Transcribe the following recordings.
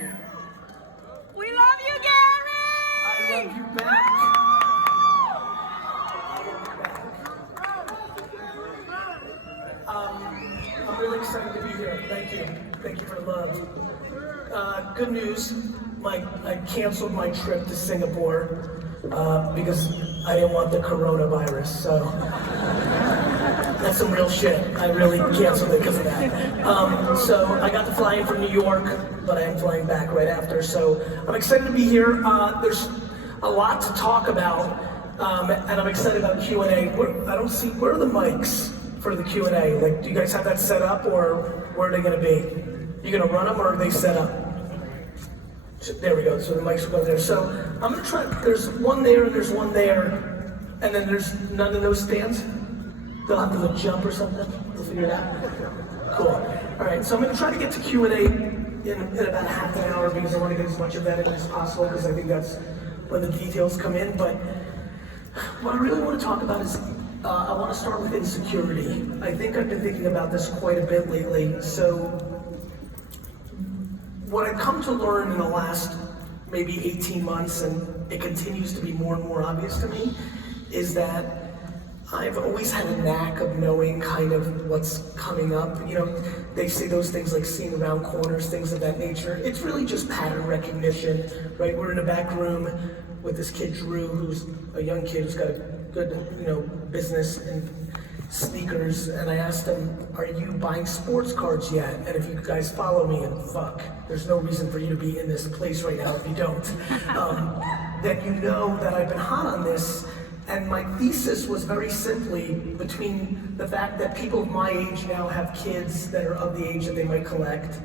you. We love you, Gary! I love you back. I'm really excited to be here. Thank you. Thank you for the love. Good news. I canceled my trip to Singapore because I didn't want the coronavirus. So that's some real shit. I really canceled it because of that. So I got to fly in from New York, but I am flying back right after. So I'm excited to be here. There's a lot to talk about, and I'm excited about Q&A. Where are the mics for the Q&A? Like, do you guys have that set up, or where are they going to be? You going to run them, or are they set up? There we go. So the mics will go there. So I'm going to try. There's one there, and there's one there, and then there's none of those stands. They'll have to jump or something. We'll figure it out. Cool. All right. So I'm going to try to get to Q&A in about half an hour because I want to get as much of that in as possible because I think that's when the details come in. But what I really want to talk about is I want to start with insecurity. I think I've been thinking about this quite a bit lately. So what I've come to learn in the last maybe 18 months, and it continues to be more and more obvious to me, is that I've always had a knack of knowing kind of what's coming up. You know, they say those things like seeing around corners, things of that nature. It's really just pattern recognition, right? We're in a back room with this kid, Drew, who's a young kid who's got a good, business in sneakers. And I asked him, are you buying sports cards yet? And if you guys follow me, and fuck, there's no reason for you to be in this place right now if you don't, then you know that I've been hot on this. And my thesis was very simply between the fact that people of my age now have kids that are of the age that they might collect,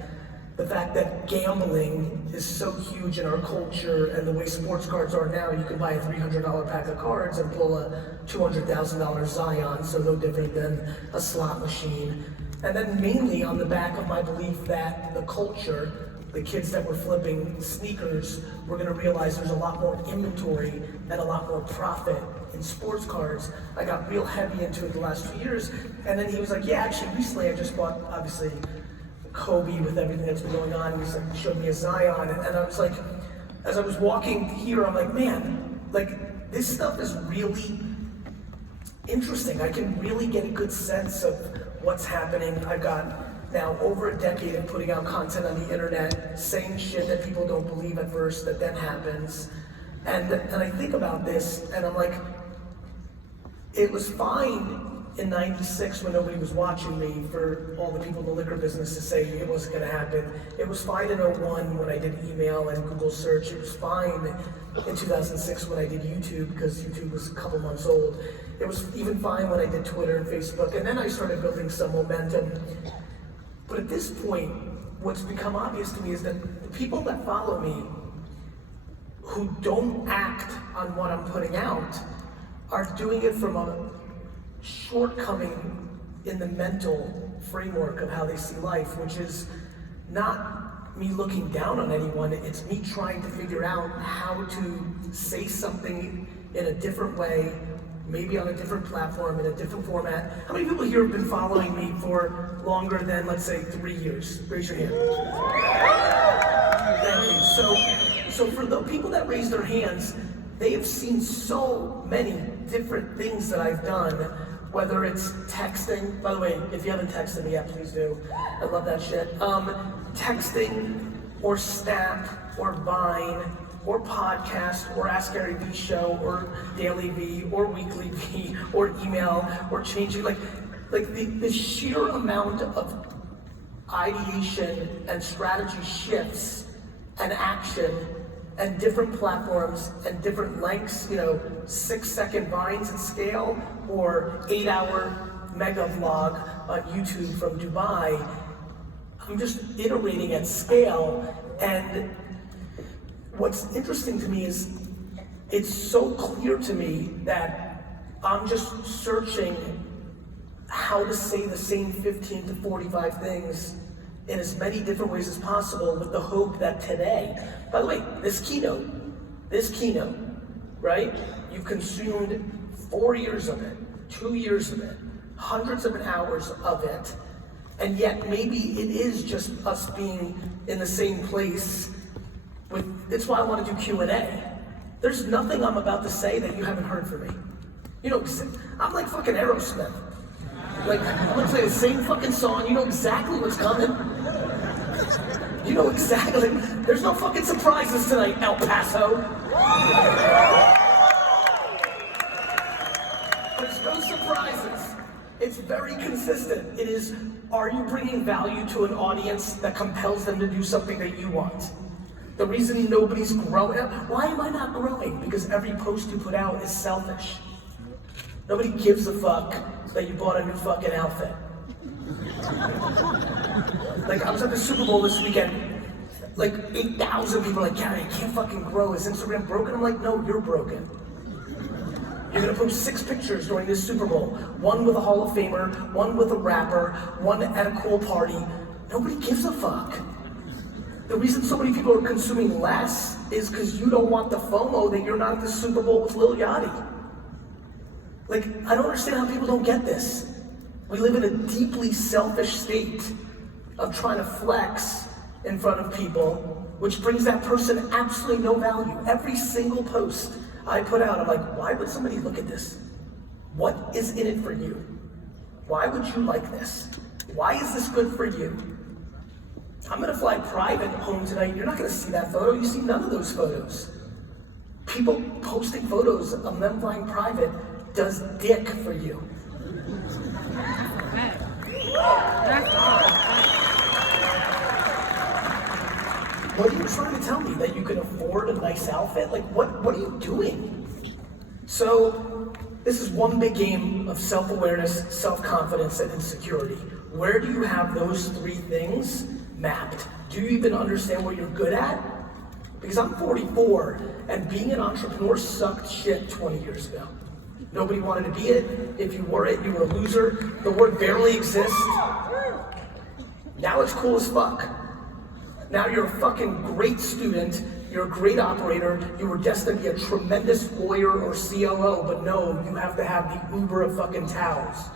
the fact that gambling is so huge in our culture, and the way sports cards are now, you can buy a $300 pack of cards and pull a $200,000 Zion, so no different than a slot machine. And then mainly on the back of my belief that the culture, the kids that were flipping sneakers, we're gonna realize there's a lot more inventory and a lot more profit in sports cards. I got real heavy into it the last 2 years, and then he was like, yeah, actually recently I just bought, obviously, Kobe with everything that's been going on, and he's like, showed me a Zion, and I was like, as I was walking here, I'm like, man, like, this stuff is really interesting. I can really get a good sense of what's happening. I've got now over a decade of putting out content on the internet, saying shit that people don't believe at first, that then happens. And I think about this, and I'm like, it was fine in '96 when nobody was watching me for all the people in the liquor business to say it wasn't gonna happen. It was fine in '01 when I did email and Google search. It was fine in 2006 when I did YouTube because YouTube was a couple months old. It was even fine when I did Twitter and Facebook, and then I started building some momentum. But at this point, what's become obvious to me is that the people that follow me who don't act on what I'm putting out are doing it from a shortcoming in the mental framework of how they see life, which is not me looking down on anyone, it's me trying to figure out how to say something in a different way, maybe on a different platform, in a different format. How many people here have been following me for longer than, let's say, 3 years? Raise your hand. Thank you. So for the people that raise their hands, they have seen so many different things that I've done, whether it's texting. By the way, if you haven't texted me yet, please do. I love that shit. Texting, or Snap, or Vine, or podcast, or Ask GaryVee show, or Daily V, or Weekly V, or email, or changing, like the sheer amount of ideation and strategy shifts and action and different platforms and different lengths, 6-second vines at scale, or 8-hour mega vlog on YouTube from Dubai. I'm just iterating at scale, and what's interesting to me is it's so clear to me that I'm just searching how to say the same 15 to 45 things in as many different ways as possible with the hope that today, by the way, this keynote, right? You've consumed 4 years of it, 2 years of it, hundreds of hours of it, and yet maybe it is just us being in the same place It's why I want to do Q&A. There's nothing I'm about to say that you haven't heard from me. You know, I'm like fucking Aerosmith. Like, I'm gonna play the same fucking song, you know exactly what's coming. You know exactly, there's no fucking surprises tonight, El Paso. There's no surprises. It's very consistent. It is, are you bringing value to an audience that compels them to do something that you want? The reason nobody's growing, why am I not growing? Because every post you put out is selfish. Nobody gives a fuck that you bought a new fucking outfit. Like, I was at the Super Bowl this weekend, like 8,000 people are like, Gary, I can't fucking grow. Is Instagram broken? I'm like, no, you're broken. You're gonna post 6 pictures during this Super Bowl. One with a Hall of Famer, one with a rapper, one at a cool party. Nobody gives a fuck. The reason so many people are consuming less is because you don't want the FOMO that you're not at the Super Bowl with Lil Yachty. Like, I don't understand how people don't get this. We live in a deeply selfish state of trying to flex in front of people, which brings that person absolutely no value. Every single post I put out, I'm like, why would somebody look at this? What is in it for you? Why would you like this? Why is this good for you? I'm gonna fly private home tonight. You're not gonna see that photo. You see none of those photos. People posting photos of them flying private does dick for you. What are you trying to tell me? That you can afford a nice outfit? Like, what are you doing? So, this is one big game of self-awareness, self-confidence, and insecurity. Where do you have those 3 things mapped? Do you even understand what you're good at? Because I'm 44, and being an entrepreneur sucked shit 20 years ago. Nobody wanted to be it. If you were it, you were a loser. The word barely exists. Now it's cool as fuck. Now you're a fucking great student, you're a great operator, you were destined to be a tremendous lawyer or COO, but no, you have to have the Uber of fucking towels.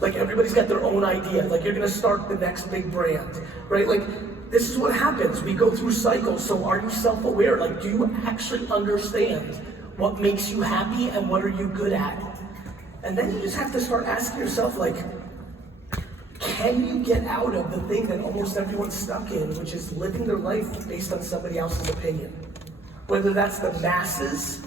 Like, everybody's got their own idea. Like, you're gonna start the next big brand, right? Like, this is what happens. We go through cycles. So are you self-aware? Like, do you actually understand what makes you happy and what are you good at? And then you just have to start asking yourself, like, can you get out of the thing that almost everyone's stuck in, which is living their life based on somebody else's opinion? Whether that's the masses,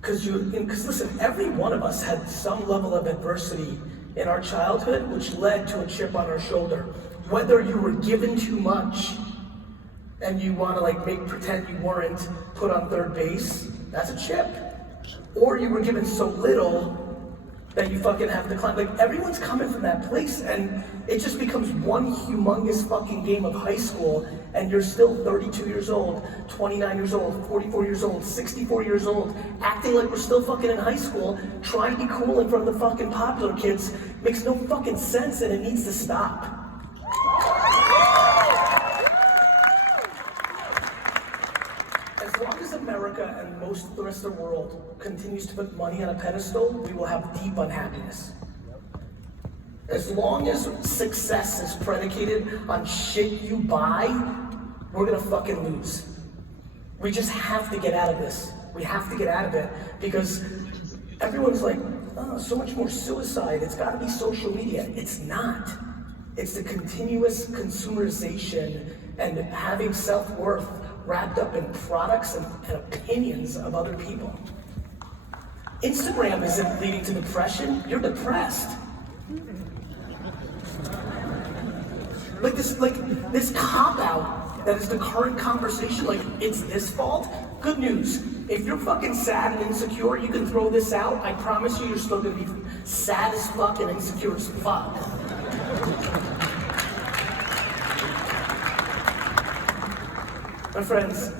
because listen, every one of us had some level of adversity in our childhood, which led to a chip on our shoulder. Whether you were given too much and you want to like pretend you weren't put on third base, that's a chip. Or you were given so little that you fucking have to climb. Like, everyone's coming from that place, and it just becomes one humongous fucking game of high school, and you're still 32 years old, 29 years old, 44 years old, 64 years old, acting like we're still fucking in high school, trying to be cool in front of the fucking popular kids. Makes no fucking sense, and it needs to stop. As long as America and most of the rest of the world continues to put money on a pedestal, we will have deep unhappiness. As long as success is predicated on shit you buy, we're gonna fucking lose. We just have to get out of this. We have to get out of it because everyone's like, oh, so much more suicide. It's gotta be social media. It's not. It's the continuous consumerization and having self-worth wrapped up in products and opinions of other people. Instagram isn't leading to depression, you're depressed. Like this cop-out that is the current conversation, like it's this fault. Good news, if you're fucking sad and insecure, you can throw this out. I promise you, you're still gonna be sad as fuck and insecure as fuck. My friends,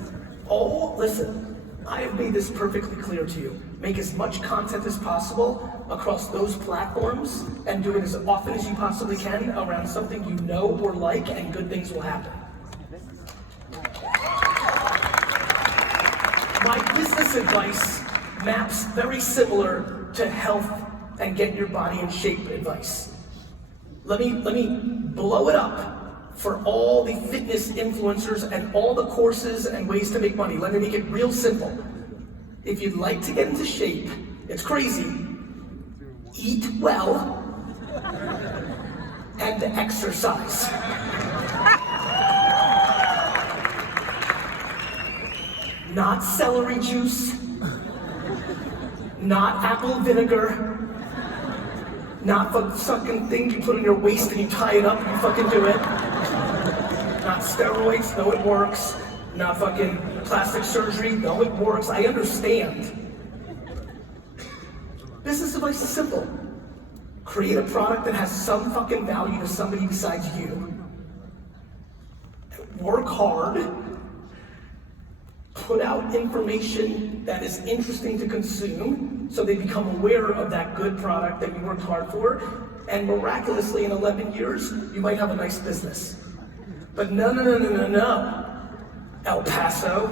listen, I have made this perfectly clear to you. Make as much content as possible across those platforms and do it as often as you possibly can around something you know or like, and good things will happen. My business advice maps very similar to health and get your body in shape advice. Let me blow it up for all the fitness influencers and all the courses and ways to make money. Let me make it real simple. If you'd like to get into shape, it's crazy, eat well and exercise. Not celery juice, not apple vinegar, not the fucking thing you put on your waist and you tie it up and you fucking do it. Not steroids, though it works. Not fucking plastic surgery, though it works. I understand. Business advice is simple. Create a product that has some fucking value to somebody besides you. Work hard. Put out information that is interesting to consume so they become aware of that good product that you worked hard for, and miraculously in 11 years, you might have a nice business. But no, El Paso.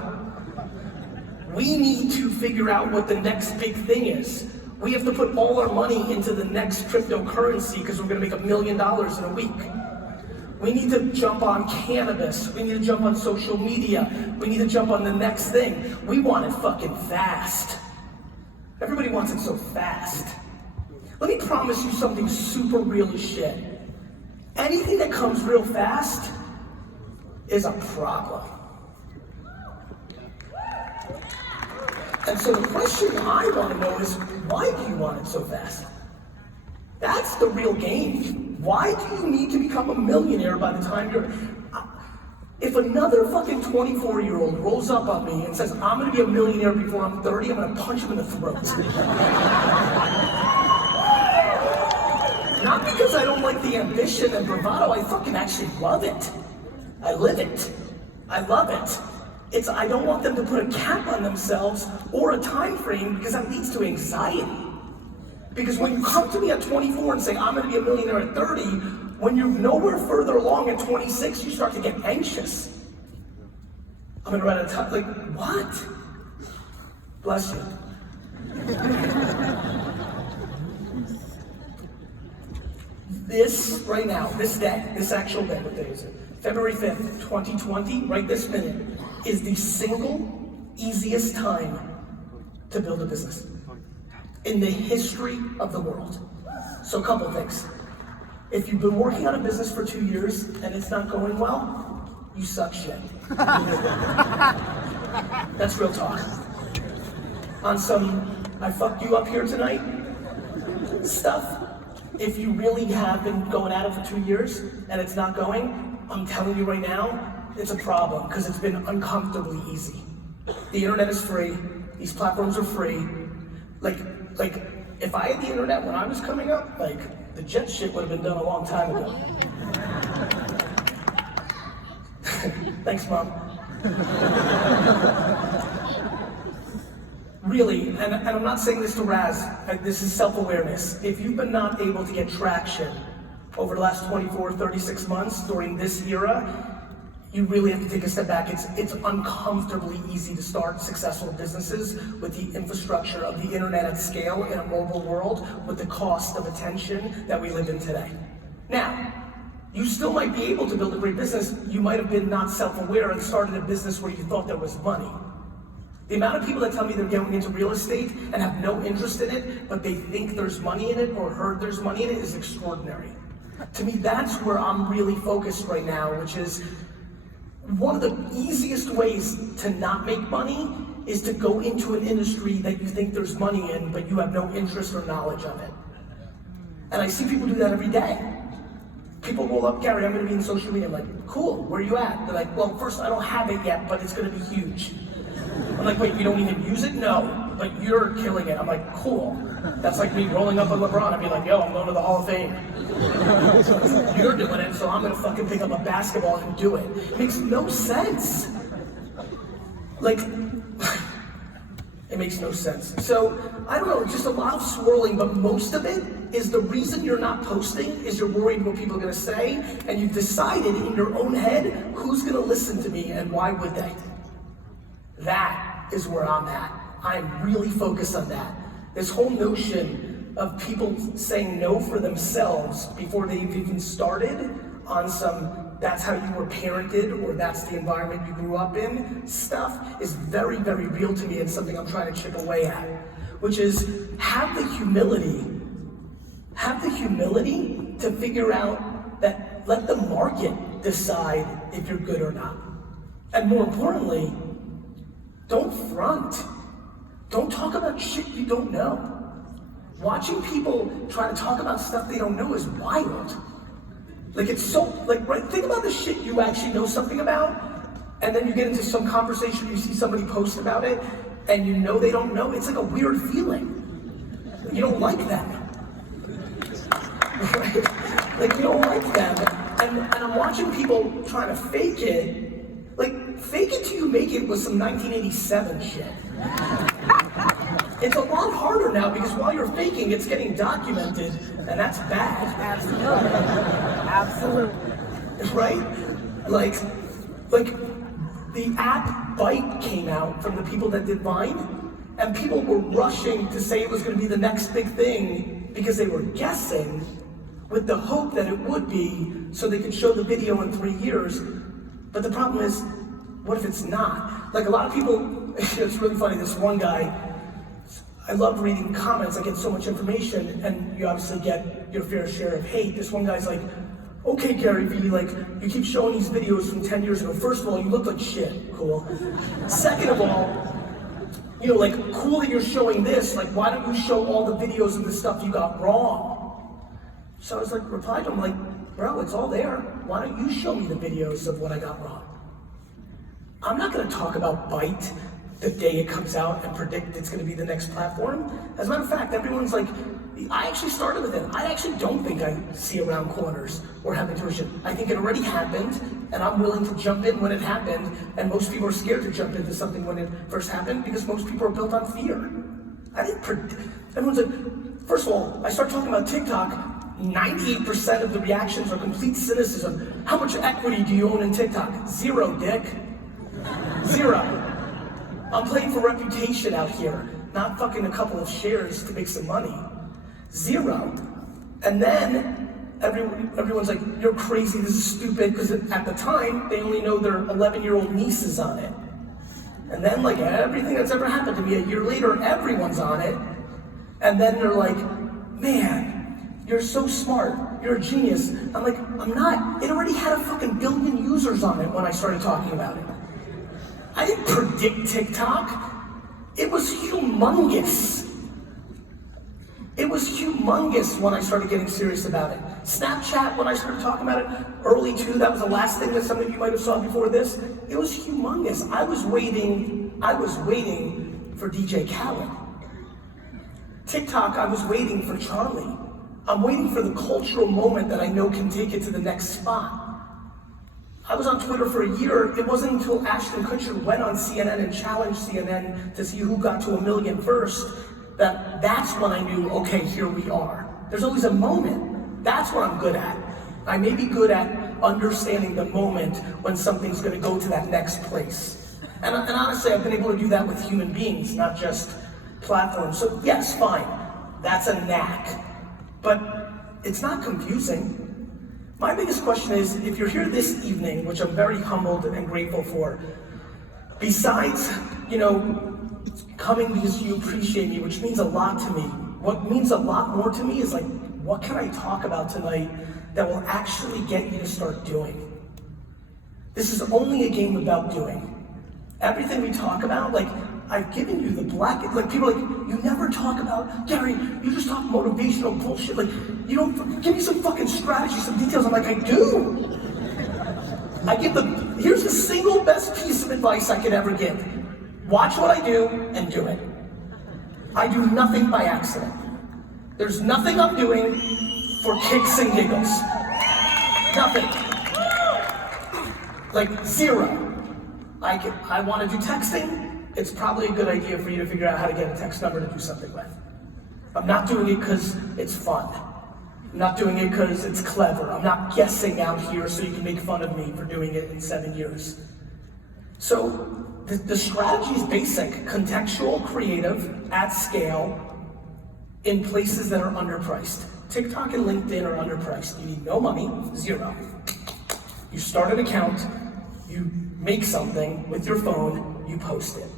We need to figure out what the next big thing is. We have to put all our money into the next cryptocurrency because we're gonna make $1 million in a week. We need to jump on cannabis. We need to jump on social media. We need to jump on the next thing. We want it fucking fast. Everybody wants it so fast. Let me promise you something super real as shit. Anything that comes real fast is a problem. And so the question I want to know is, why do you want it so fast? That's the real game. Why do you need to become a millionaire by the time you're... If another fucking 24-year-old rolls up on me and says, I'm gonna be a millionaire before I'm 30, I'm gonna punch him in the throat. Not because I don't like the ambition and bravado, I fucking actually love it. I live it. I love it. I don't want them to put a cap on themselves or a time frame because that leads to anxiety. Because when you come to me at 24 and say, I'm gonna be a millionaire at 30, when you're nowhere further along at 26, you start to get anxious. I'm gonna run out of time, like, what? Bless you. This, right now, this day, this actual day, what day is it? February 5th, 2020, right this minute, is the single easiest time to build a business in the history of the world. So a couple things. If you've been working on a business for 2 years and it's not going well, you suck shit. That's real talk. On some, I fucked you up here tonight stuff, if you really have been going at it for 2 years and it's not going, I'm telling you right now, it's a problem because it's been uncomfortably easy. The internet is free, these platforms are free. Like, if I had the internet when I was coming up, the jet shit would have been done a long time ago. Thanks, Mom. Really, and I'm not saying this to Raz, this is self-awareness. If you've been not able to get traction over the last 24, 36 months during this era, you really have to take a step back. It's uncomfortably easy to start successful businesses with the infrastructure of the internet at scale in a mobile world with the cost of attention that we live in today. Now, you still might be able to build a great business. You might have been not self-aware and started a business where you thought there was money. The amount of people that tell me they're going into real estate and have no interest in it, but they think there's money in it or heard there's money in it is extraordinary. To me, that's where I'm really focused right now, which is one of the easiest ways to not make money is to go into an industry that you think there's money in, but you have no interest or knowledge of it. And I see people do that every day. People roll up, Gary, I'm gonna be in social media. I'm like, cool, where are you at? They're like, well, first, I don't have it yet, but it's gonna be huge. I'm like, wait, you don't even use it? No, but you're killing it. I'm like, cool. That's like me rolling up on LeBron and be like, yo, I'm going to the Hall of Fame. You're doing it, so I'm gonna fucking pick up a basketball and do it. It makes no sense. Like, it makes no sense. So, I don't know, just a lot of swirling, but most of it is the reason you're not posting is you're worried what people are gonna say, and you've decided in your own head who's gonna listen to me and why would they. That is where I'm at. I'm really focused on that. This whole notion of people saying no for themselves before they've even started on some that's how you were parented or that's the environment you grew up in stuff is very, very real to me and something I'm trying to chip away at, which is have the humility to figure out that let the market decide if you're good or not. And more importantly, don't front. Don't talk about shit you don't know. Watching people try to talk about stuff they don't know is wild. Like it's so, like, right, think about the shit you actually know something about, and then you get into some conversation, you see somebody post about it, and you know they don't know, it's like a weird feeling. You don't like them. Right? Like you don't like them. And I'm watching people trying to fake it. Like, fake it till you make it with some 1987 shit. It's a lot harder now because while you're faking, it's getting documented, and that's bad. Absolutely. Absolutely. Right? Like the app Byte came out from the people that did Vine, and people were rushing to say it was going to be the next big thing because they were guessing with the hope that it would be so they could show the video in 3 years. But the problem is, what if it's not? Like a lot of people, it's really funny, this one guy, I love reading comments, I get so much information, and you obviously get your fair share of hate. This one guy's like, okay, GaryVee, like, you keep showing these videos from 10 years ago. First of all, you look like shit, cool. Second of all, you know, like, cool that you're showing this, like, why don't you show all the videos of the stuff you got wrong? So I was like, replied to him, like, bro, it's all there. Why don't you show me the videos of what I got wrong? I'm not gonna talk about Byte the day it comes out and predict it's going to be the next platform. As a matter of fact, everyone's like, I actually started with it. I actually don't think I see around corners or have intuition. I think it already happened, and I'm willing to jump in when it happened, and most people are scared to jump into something when it first happened because most people are built on fear. I didn't predict. Everyone's like, first of all, I start talking about TikTok, 98% of the reactions are complete cynicism. How much equity do you own in TikTok? Zero, dick. Zero. I'm playing for reputation out here, not fucking a couple of shares to make some money. Zero. And then everyone's like, you're crazy, this is stupid, because at the time, they only know their 11-year-old niece is on it. And then like everything that's ever happened to me, a year later, everyone's on it. And then they're like, man, you're so smart, you're a genius. I'm like, I'm not. It already had a fucking billion users on it when I started talking about it. I didn't predict TikTok. It was humongous. It was humongous when I started getting serious about it. Snapchat, when I started talking about it, early too, that was the last thing that some of you might have saw before this. It was humongous. I was waiting for DJ Khaled. TikTok, I was waiting for Charlie. I'm waiting for the cultural moment that I know can take it to the next spot. I was on Twitter for a year. It wasn't until Ashton Kutcher went on CNN and challenged CNN to see who got to 1 million first that's when I knew, okay, here we are. There's always a moment. That's what I'm good at. I may be good at understanding the moment when something's gonna go to that next place. And honestly, I've been able to do that with human beings, not just platforms. So yes, fine, that's a knack. But it's not confusing. My biggest question is, if you're here this evening, which I'm very humbled and grateful for, besides, you know, coming because you appreciate me, which means a lot to me, what means a lot more to me is like, what can I talk about tonight that will actually get you to start doing? This is only a game about doing. Everything we talk about, like, I've given you the like people are like, you never talk about, Gary, you just talk motivational bullshit, like, you don't, give me some fucking strategy, some details. I'm like, I do. Here's the single best piece of advice I could ever give. Watch what I do and do it. I do nothing by accident. There's nothing I'm doing for kicks and giggles. Nothing. Like zero. I want to do texting. It's probably a good idea for you to figure out how to get a text number to do something with. I'm not doing it because it's fun. I'm not doing it because it's clever. I'm not guessing out here so you can make fun of me for doing it in 7 years. So the strategy is basic, contextual, creative, at scale, in places that are underpriced. TikTok and LinkedIn are underpriced. You need no money, zero. You start an account, you make something with your phone, you post it.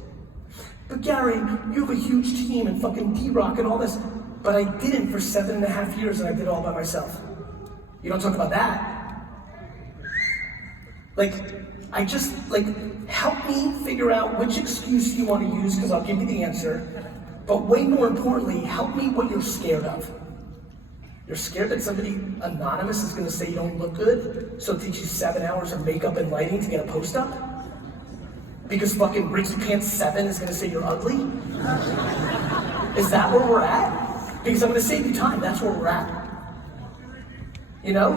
But Gary, you have a huge team and fucking D-Rock and all this. But I didn't for 7.5 years and I did it all by myself. You don't talk about that. Like, help me figure out which excuse you want to use, because I'll give you the answer. But way more importantly, help me what you're scared of. You're scared that somebody anonymous is gonna say you don't look good, so it takes you 7 hours of makeup and lighting to get a post up? Because fucking Ricky Pants 7 is gonna say you're ugly? Is that where we're at? Because I'm gonna save you time, that's where we're at. You know?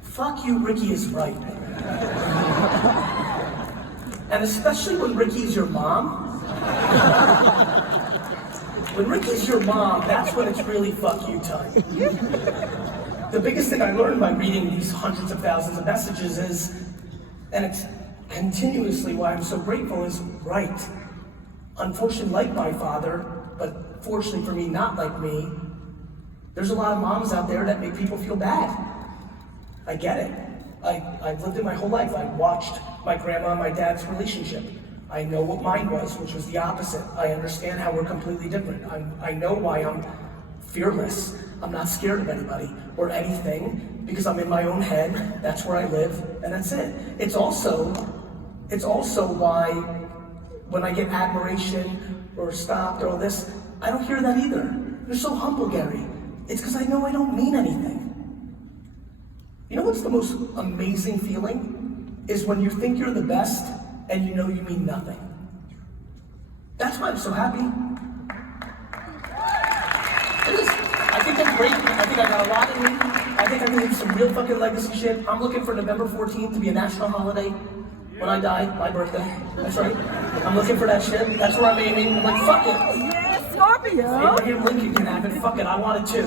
Fuck you, Ricky is right. And especially when Ricky's your mom. When Ricky's your mom, that's when it's really fuck you time. The biggest thing I learned by reading these hundreds of thousands of messages is, and it's continuously why I'm so grateful, is right. Unfortunately, like my father, but fortunately for me, not like me, there's a lot of moms out there that make people feel bad. I get it. I've lived it my whole life. I watched my grandma and my dad's relationship. I know what mine was, which was the opposite. I understand how we're completely different. I know why I'm fearless. I'm not scared of anybody or anything because I'm in my own head. That's where I live, and that's it. It's also why when I get admiration or stopped or all this, I don't hear that either. You're so humble, Gary. It's because I know I don't mean anything. You know what's the most amazing feeling? Is when you think you're the best and you know you mean nothing. That's why I'm so happy. It is. I think that's great. I think I got a lot in me. I think I can leave some real fucking legacy shit. I'm looking for November 14th to be a national holiday. When I die, my birthday. That's right. I'm looking for that shit. That's where I'm aiming. I'm like, fuck it. Yes, Scorpio. Abraham Lincoln can have it. Fuck it. I want it too.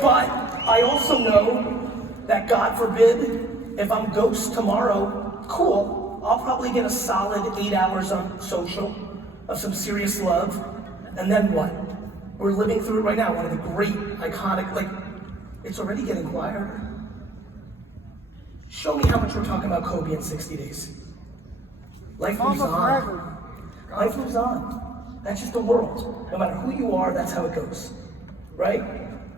But I also know that, God forbid, if I'm ghost tomorrow, cool. I'll probably get a solid 8 hours on social of some serious love. And then what? We're living through it right now. One of the great, iconic, it's already getting quieter. Show me how much we're talking about Kobe in 60 days. Life moves on. Life moves on. That's just the world. No matter who you are, that's how it goes. Right?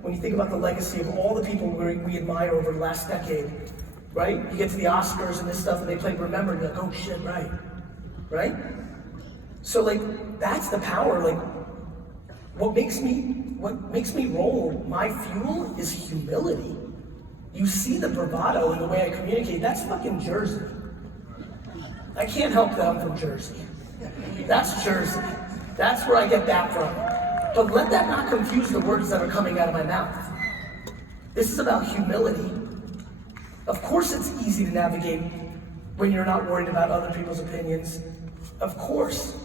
When you think about the legacy of all the people we admire over the last decade, right? You get to the Oscars and this stuff and they play Remember, and you're like, oh shit, right? Right? So that's the power. What makes me roll, my fuel is humility. You see the bravado in the way I communicate. That's fucking Jersey. I can't help that I'm from Jersey. That's Jersey. That's where I get that from. But let that not confuse the words that are coming out of my mouth. This is about humility. Of course it's easy to navigate when you're not worried about other people's opinions. Of course.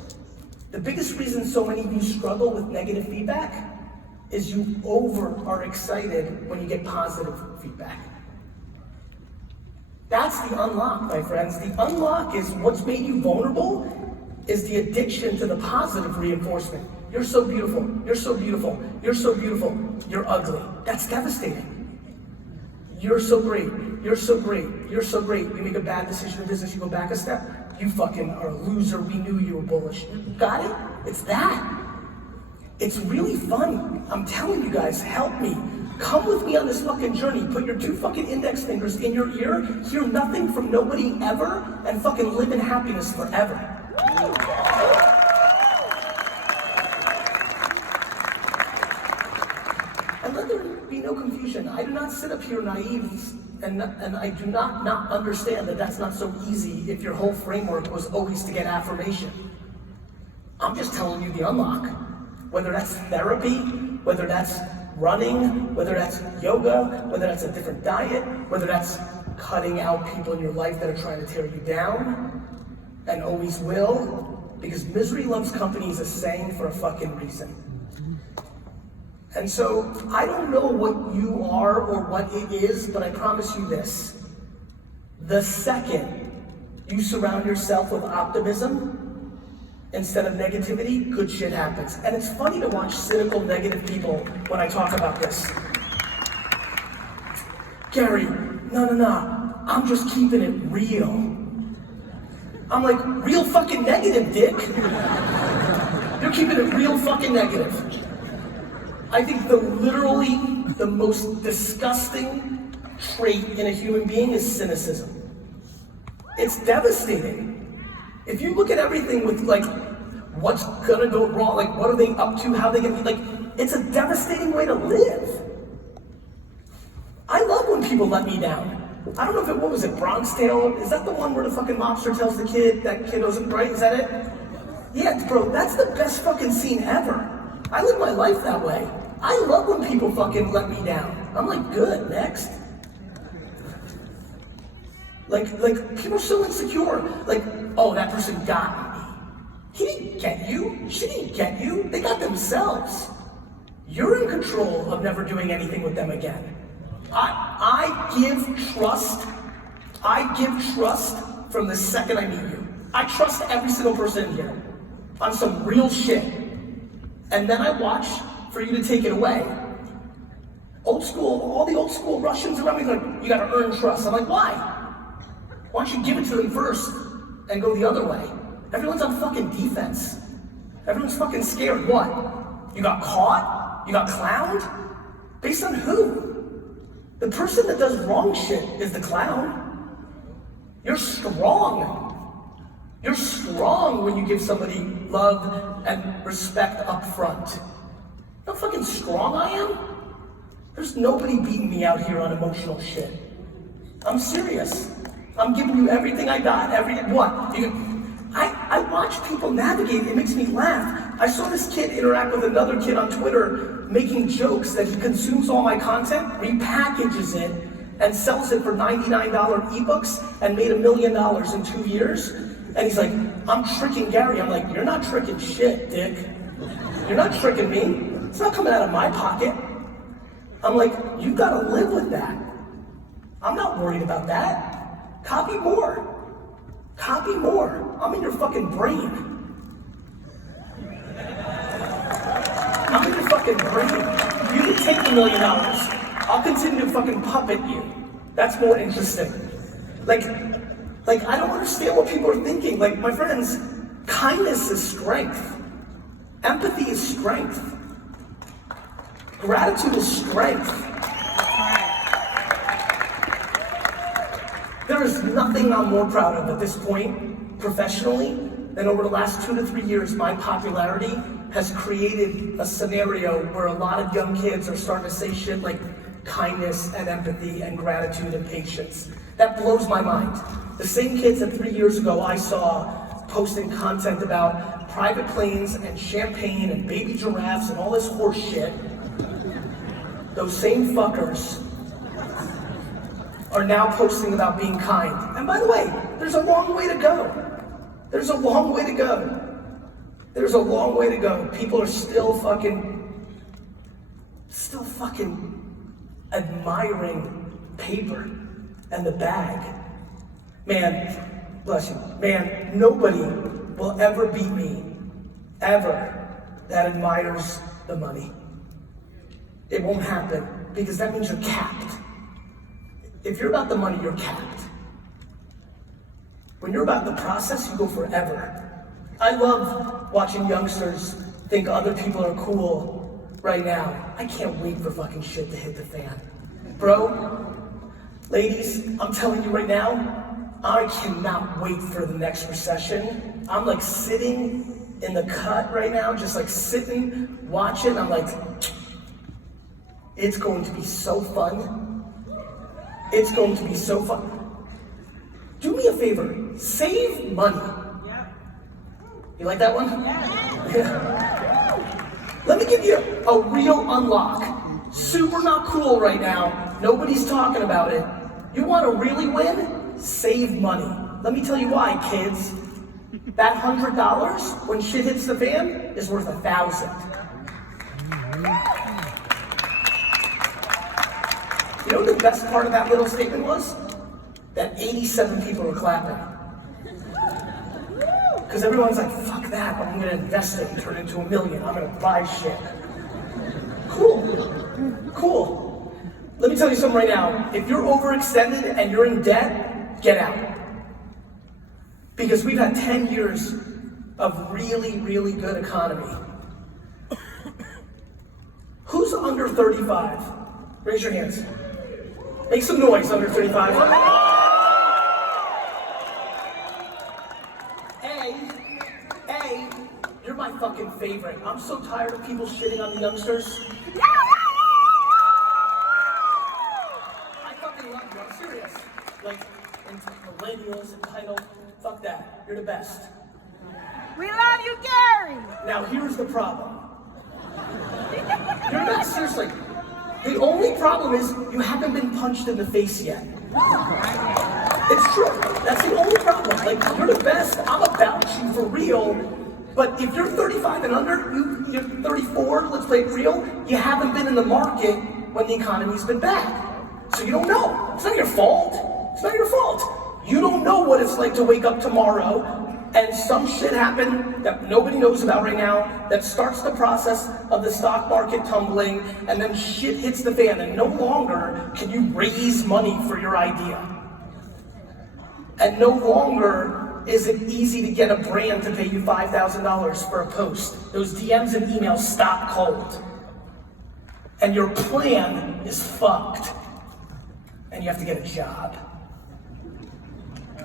The biggest reason so many of you struggle with negative feedback is you are excited when you get positive feedback. That's the unlock, my friends. The unlock is what's made you vulnerable is the addiction to the positive reinforcement. You're so beautiful, you're so beautiful, you're so beautiful, you're ugly. That's devastating. You're so great, you're so great, you're so great. You make a bad decision in business, you go back a step, you fucking are a loser, we knew you were bullish. Got it? It's that. It's really fun. I'm telling you guys, help me. Come with me on this fucking journey. Put your 2 fucking index fingers in your ear, hear nothing from nobody ever, and fucking live in happiness forever. And let there be no confusion. I do not sit up here naive, and I do not understand that that's not so easy if your whole framework was always to get affirmation. I'm just telling you the unlock. Whether that's therapy, whether that's running, whether that's yoga, whether that's a different diet, whether that's cutting out people in your life that are trying to tear you down, and always will, because misery loves company is a saying for a fucking reason. And so, I don't know what you are or what it is, but I promise you this. The second you surround yourself with optimism, instead of negativity, good shit happens. And it's funny to watch cynical, negative people when I talk about this. Gary, no, I'm just keeping it real. I'm like, real fucking negative, dick. You're keeping it real fucking negative. I think literally the most disgusting trait in a human being is cynicism. It's devastating. If you look at everything with like, what's gonna go wrong, like what are they up to, how they can be, like, it's a devastating way to live. I love when people let me down. I don't know if what was it, Bronx Tale? Is that the one where the fucking mobster tells the kid that kid wasn't right? Is that it? Yeah, bro, that's the best fucking scene ever. I live my life that way. I love when people fucking let me down. I'm like, good, next. Like people are so insecure. Like, oh, that person got me. He didn't get you. She didn't get you. They got themselves. You're in control of never doing anything with them again. I give trust from the second I meet you. I trust every single person in here on some real shit. And then I watch for you to take it away. Old school, all the old school Russians around me are like, you gotta earn trust. I'm like, why? Why don't you give it to them first and go the other way? Everyone's on fucking defense. Everyone's fucking scared. What? You got caught? You got clowned? Based on who? The person that does wrong shit is the clown. You're strong. You're strong when you give somebody love and respect up front. You know how fucking strong I am? There's nobody beating me out here on emotional shit. I'm serious. I'm giving you everything I got, I watch people navigate, it makes me laugh. I saw this kid interact with another kid on Twitter making jokes that he consumes all my content, repackages it, and sells it for $99 ebooks and made $1 million in 2 years. And he's like, I'm tricking Gary. I'm like, you're not tricking shit, dick. You're not tricking me. It's not coming out of my pocket. I'm like, you gotta live with that. I'm not worried about that. Copy more. Copy more. I'm in your fucking brain. I'm in your fucking brain. You can take the $1 million. I'll continue to fucking puppet you. That's more interesting. Like I don't understand what people are thinking. Like, my friends, kindness is strength. Empathy is strength. Gratitude is strength. There is nothing I'm more proud of at this point, professionally, than over the last 2 to 3 years, my popularity has created a scenario where a lot of young kids are starting to say shit like kindness and empathy and gratitude and patience. That blows my mind. The same kids that 3 years ago I saw posting content about private planes and champagne and baby giraffes and all this horse shit, those same fuckers are now posting about being kind. And by the way, there's a long way to go. There's a long way to go. There's a long way to go. People are still fucking admiring paper and the bag. Man, bless you. Man, nobody will ever beat me, ever, that admires the money. It won't happen, because that means you're capped. If you're about the money, you're capped. When you're about the process, you go forever. I love watching youngsters think other people are cool right now. I can't wait for fucking shit to hit the fan. Bro, ladies, I'm telling you right now, I cannot wait for the next recession. I'm like sitting in the cut right now, just like sitting, watching. I'm like, it's going to be so fun. It's going to be so fun. Do me a favor, save money. You like that one? Yeah. Let me give you a real unlock. Super not cool right now. Nobody's talking about it. You want to really win? Save money. Let me tell you why, kids. That $100, when shit hits the fan, is worth 1,000. You know what the best part of that little statement was? That 87 people were clapping. Because everyone's like, fuck that, I'm gonna invest it and turn it into $1 million. I'm gonna buy shit. Cool. Let me tell you something right now. If you're overextended and you're in debt, get out. Because we've had 10 years of really, really good economy. Who's under 35? Raise your hands. Make some noise, under 35. You're my fucking favorite. I'm so tired of people shitting on the youngsters. I fucking love you, I'm serious. Like, millennials entitled, fuck that. You're the best. We love you, Gary! Now here's the problem. You're not, seriously. The only problem is you haven't been punched in the face yet. It's true. That's the only problem. Like, you're the best. I'm about you for real. But if you're 35 and under, you're 34, let's play it real, you haven't been in the market when the economy's been bad. So you don't know. It's not your fault. It's not your fault. You don't know what it's like to wake up tomorrow and some shit happened that nobody knows about right now that starts the process of the stock market tumbling, and then shit hits the fan, and no longer can you raise money for your idea. And no longer is it easy to get a brand to pay you $5,000 for a post. Those DMs and emails stop cold. And your plan is fucked. And you have to get a job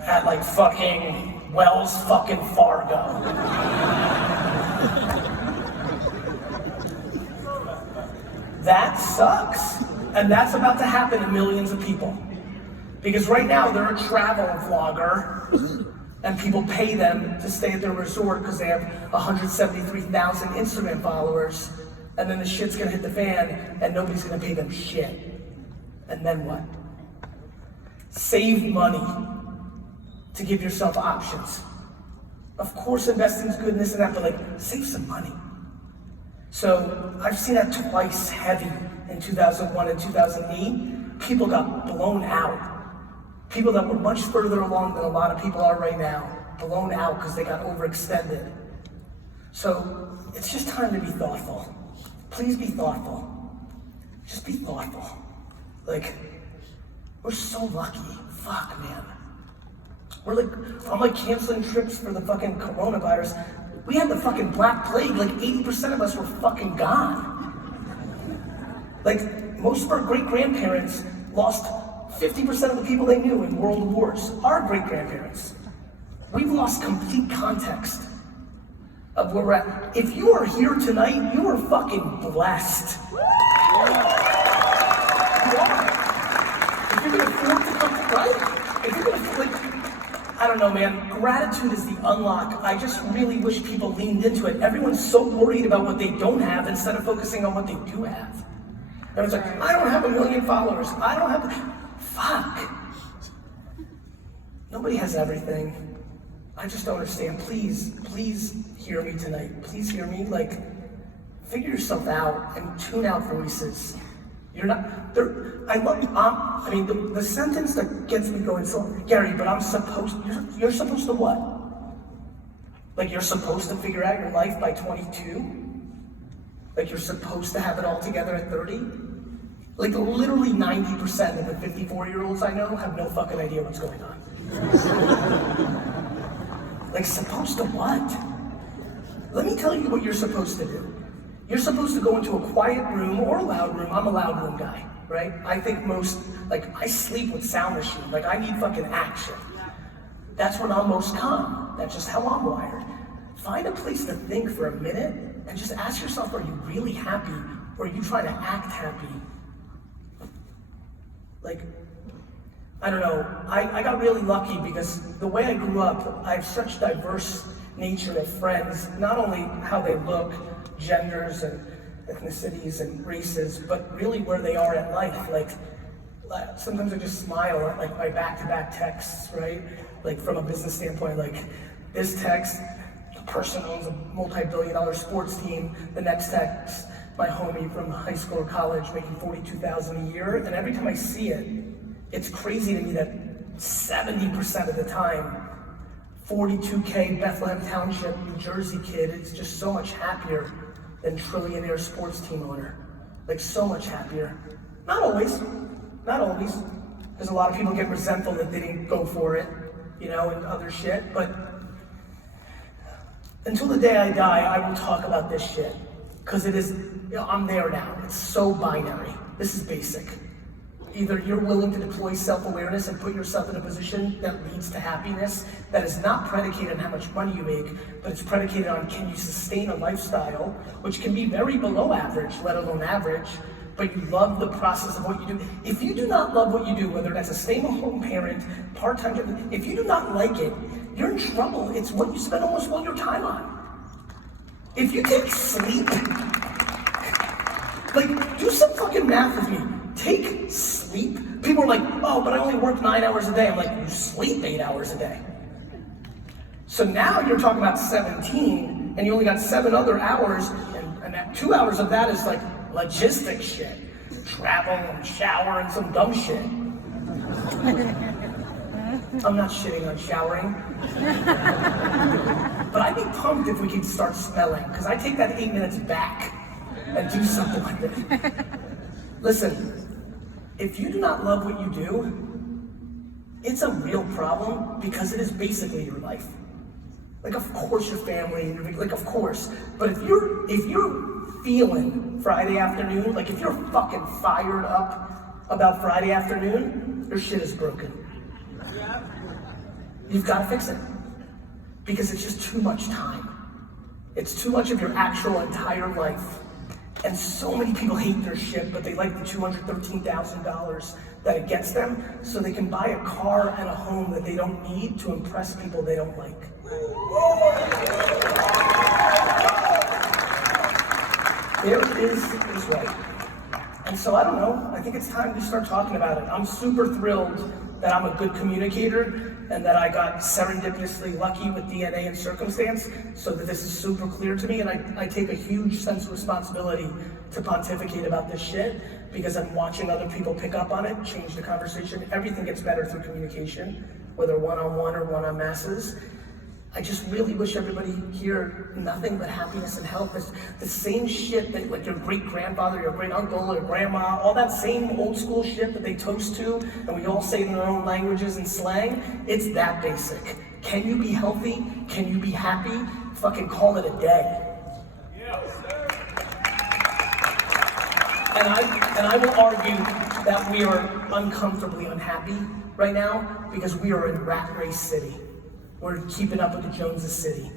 at like fucking Wells fucking Fargo. That sucks. And that's about to happen to millions of people. Because right now they're a travel vlogger and people pay them to stay at their resort because they have 173,000 Instagram followers, and then the shit's gonna hit the fan and nobody's gonna pay them shit. And then what? Save money to give yourself options. Of course, investing's good and this and that, but like, save some money. So I've seen that twice heavy in 2001 and 2008. People got blown out. People that were much further along than a lot of people are right now, blown out because they got overextended. So it's just time to be thoughtful. Please be thoughtful. Just be thoughtful. Like, we're so lucky. Fuck, man. I'm like canceling trips for the fucking coronavirus. We had the fucking Black Plague, like 80% of us were fucking gone. Like, most of our great-grandparents lost 50% of the people they knew in world wars. Our great-grandparents. We've lost complete context of where we're at. If you are here tonight, you are fucking blessed. You are. If you're gonna afford to come to, right? If you're gonna, like, I don't know, man. Gratitude is the unlock. I just really wish people leaned into it. Everyone's so worried about what they don't have instead of focusing on what they do have. Everyone's like, I don't have 1 million followers. I don't have, fuck. Nobody has everything. I just don't understand. Please hear me tonight. Please hear me. Like, figure yourself out and tune out voices. You're not, I love, the sentence that gets me going, so, Gary, but you're supposed to what? Like, you're supposed to figure out your life by 22? Like, you're supposed to have it all together at 30? Like, literally 90% of the 54-year-olds I know have no fucking idea what's going on. Like, supposed to what? Let me tell you what you're supposed to do. You're supposed to go into a quiet room or a loud room. I'm a loud room guy, right? I think I sleep with sound machine. Like, I need fucking action. That's when I'm most calm. That's just how I'm wired. Find a place to think for a minute and just ask yourself, are you really happy or are you trying to act happy? Like, I don't know. I got really lucky because the way I grew up, I have such diverse nature of friends, not only how they look, genders and ethnicities and races, but really where they are at life. Like sometimes I just smile at like my back-to-back texts, right? Like from a business standpoint, like this text, the person owns a multi-billion-dollar sports team. The next text, my homie from high school or college making $42,000 a year. And every time I see it, it's crazy to me that 70% of the time, 42K Bethlehem Township, New Jersey kid is just so much happier than trillionaire sports team owner. Like, so much happier. Not always, not always. Because a lot of people get resentful that they didn't go for it, you know, and other shit, but until the day I die, I will talk about this shit. Because it is, you know, I'm there now. It's so binary. This is basic. Either you're willing to deploy self-awareness and put yourself in a position that leads to happiness, that is not predicated on how much money you make, but it's predicated on can you sustain a lifestyle, which can be very below average, let alone average, but you love the process of what you do. If you do not love what you do, whether that's a stay-at-home parent, part-time job, if you do not like it, you're in trouble. It's what you spend almost all your time on. If you take sleep, like, do some fucking math with me. Take sleep. People are like, oh, but I only work 9 hours a day. I'm like, you sleep 8 hours a day. So now you're talking about 17, and you only got 7 other hours, and that 2 hours of that is like logistic shit. Travel and shower and some dumb shit. I'm not shitting on showering. But I'd be pumped if we could start smelling, because I take that 8 minutes back and do something like that. Listen, if you do not love what you do, it's a real problem because it is basically your life. Like, of course your family, like, of course. But if you're feeling Friday afternoon, like if you're fucking fired up about Friday afternoon, your shit is broken. You've got to fix it. Because it's just too much time. It's too much of your actual entire life. And so many people hate their shit, but they like the $213,000 that it gets them, so they can buy a car and a home that they don't need to impress people they don't like. There it is right. And so I don't know, I think it's time to start talking about it. I'm super thrilled that I'm a good communicator and that I got serendipitously lucky with DNA and circumstance, so that this is super clear to me, and I take a huge sense of responsibility to pontificate about this shit, because I'm watching other people pick up on it, change the conversation. Everything gets better through communication, whether one-on-one or one on masses. I just really wish everybody here nothing but happiness and health. It's the same shit that like your great-grandfather, your great-uncle, or grandma, all that same old-school shit that they toast to, and we all say it in our own languages and slang, it's that basic. Can you be healthy? Can you be happy? Fucking call it a day. And I will argue that we are uncomfortably unhappy right now because we are in rat race city. We're keeping up with the Joneses city.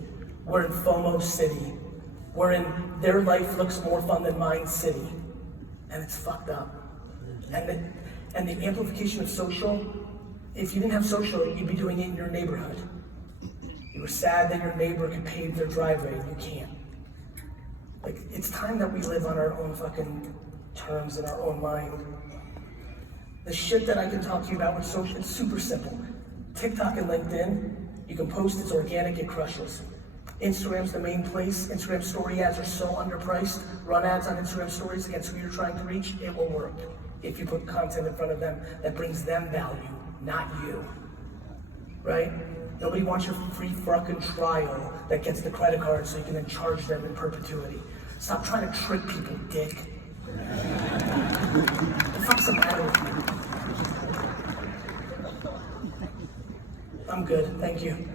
We're in FOMO city. We're in their life looks more fun than mine city. And it's fucked up. And the amplification of social, if you didn't have social, you'd be doing it in your neighborhood. You were sad that your neighbor could pave their driveway and you can't. Like, it's time that we live on our own fucking terms in our own mind. The shit that I can talk to you about with social, it's super simple. TikTok and LinkedIn, you can post, it's organic, it crushes. Instagram's the main place. Instagram story ads are so underpriced. Run ads on Instagram stories against who you're trying to reach, it will work. If you put content in front of them that brings them value, not you. Right? Nobody wants your free fucking trial that gets the credit card so you can then charge them in perpetuity. Stop trying to trick people, dick. What the fuck's the matter with you? I'm good, thank you.